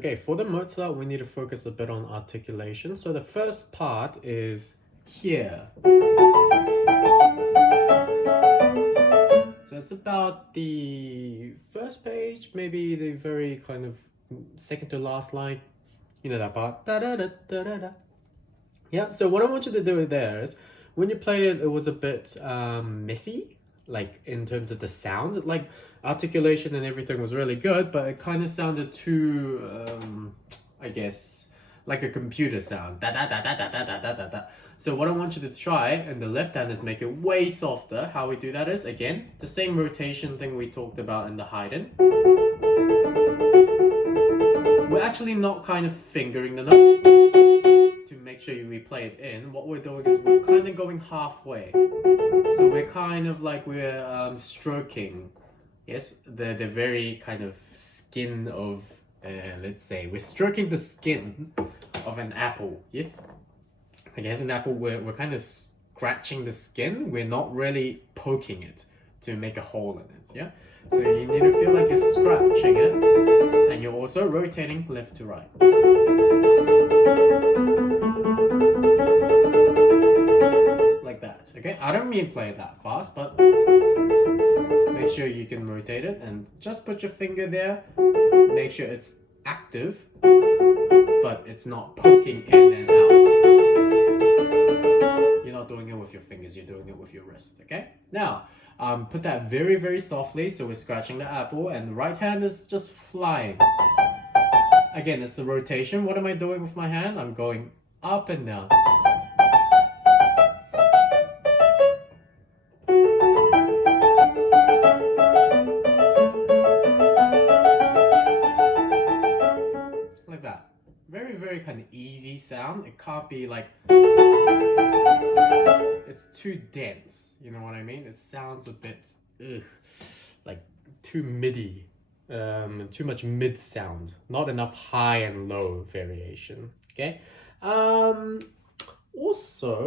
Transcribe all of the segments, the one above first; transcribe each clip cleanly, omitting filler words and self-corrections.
Okay, for the Mozart, we need to focus a bit on articulation. So the first part is here. So it's about the first page, maybe the very kind of second to last line. You know that part. Da da da da da da. Yeah, so what I want you to do there is, when you played it, it was a bit messy, like in terms of the sound. Like articulation and everything was really good, but it kind of sounded too, I guess, like a computer sound. Da da da da da da da da da. So what I want you to try in the left hand is make it way softer. How we do that is, again, the same rotation thing we talked about in the Haydn. We're actually not kind of fingering the notes to make sure we play it in. What we're doing is we're kind of going halfway. So we're kind of like we're stroking, yes, the very kind of skin of, let's say, we're stroking the skin of an apple, yes? I guess an apple, we're kind of scratching the skin. We're not really poking it to make a hole in it, yeah? So you need to feel like you're scratching it, and you're also rotating left to right. Like that, okay? I don't mean play it that fast, but make sure you can rotate it and just put your finger there. Make sure it's active, but it's not poking in and out. You're not doing it with your fingers, you're doing it with your wrist, okay? Now, put that very, very softly, so we're scratching the apple, and the right hand is just flying. Again, it's the rotation. What am I doing with my hand? I'm going up and down. Like that. Very, very kind of easy sound. It can't be like... It's too dense, you know what I mean? It sounds a bit, like too MIDI. Too much mid sound, not enough high and low variation, okay? Also,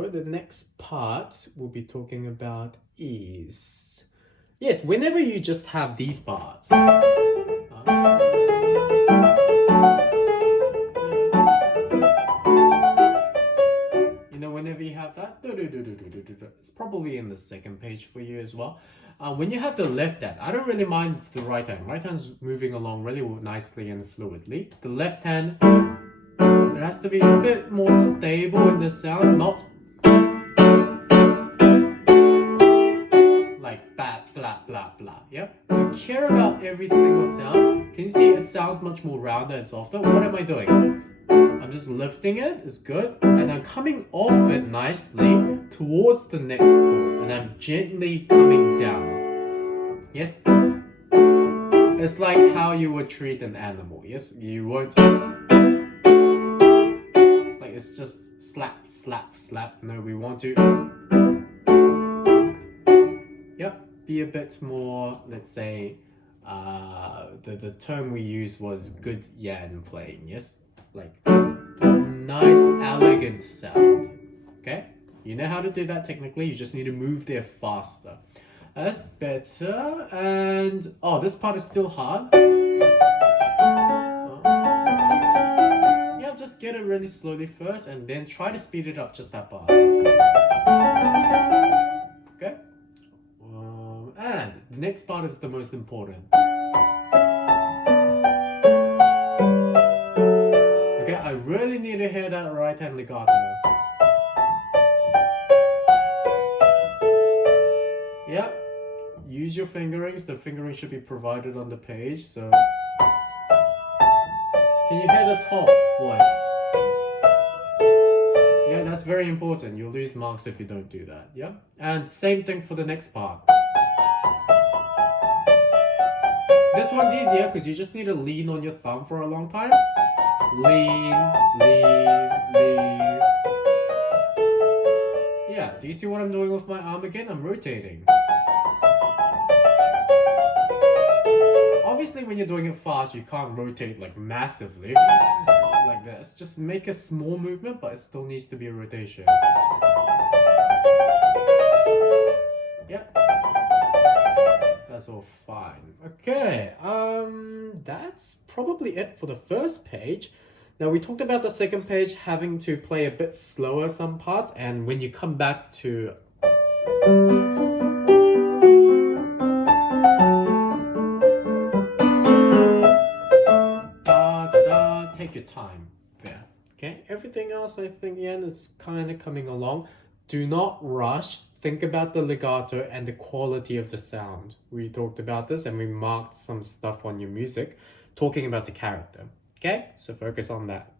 the next part we'll be talking about is, yes, whenever you just have these parts, whenever you have that, it's probably in the second page for you as well. When you have the left hand, I don't really mind the right hand. Right hand's moving along really nicely and fluidly. The left hand, it has to be a bit more stable in the sound, not like blah, blah, blah, blah, yeah? So care about every single sound. Can you see it sounds much more rounder and softer? What am I doing? I'm just lifting it, it's good, and I'm coming off it nicely towards the next chord, and I'm gently coming down. Yes? It's like how you would treat an animal, yes? You won't... Like, it's just slap, slap, slap. No, we want to... Yep, be a bit more, let's say, the term we used was good yan playing, yes? Like... nice, elegant sound. Okay? You know how to do that technically, you just need to move there faster. That's better. And oh, this part is still hard. Yeah, just get it really slowly first and then try to speed it up just that part. Okay? And the next part is the most important. I really need to hear that right hand legato. Yep. Use your fingerings. The fingering should be provided on the page. So, can you hear the top voice? Yeah, that's very important. You'll lose marks if you don't do that. Yeah. And same thing for the next part. This one's easier because you just need to lean on your thumb for a long time. Lean, lean, lean. Yeah, do you see what I'm doing with my arm again? I'm rotating. Obviously, when you're doing it fast, you can't rotate like massively like this. Just make a small movement, but it still needs to be a rotation. Yep. that's all fine. Okay, that's probably it for the first page. Now we talked about the second page having to play a bit slower some parts, and when you come back to da da da, take your time there. Okay, everything else I think Ian is kind of coming along. Do not rush. Think about the legato and the quality of the sound. We talked about this and we marked some stuff on your music talking about the character. Okay, so focus on that.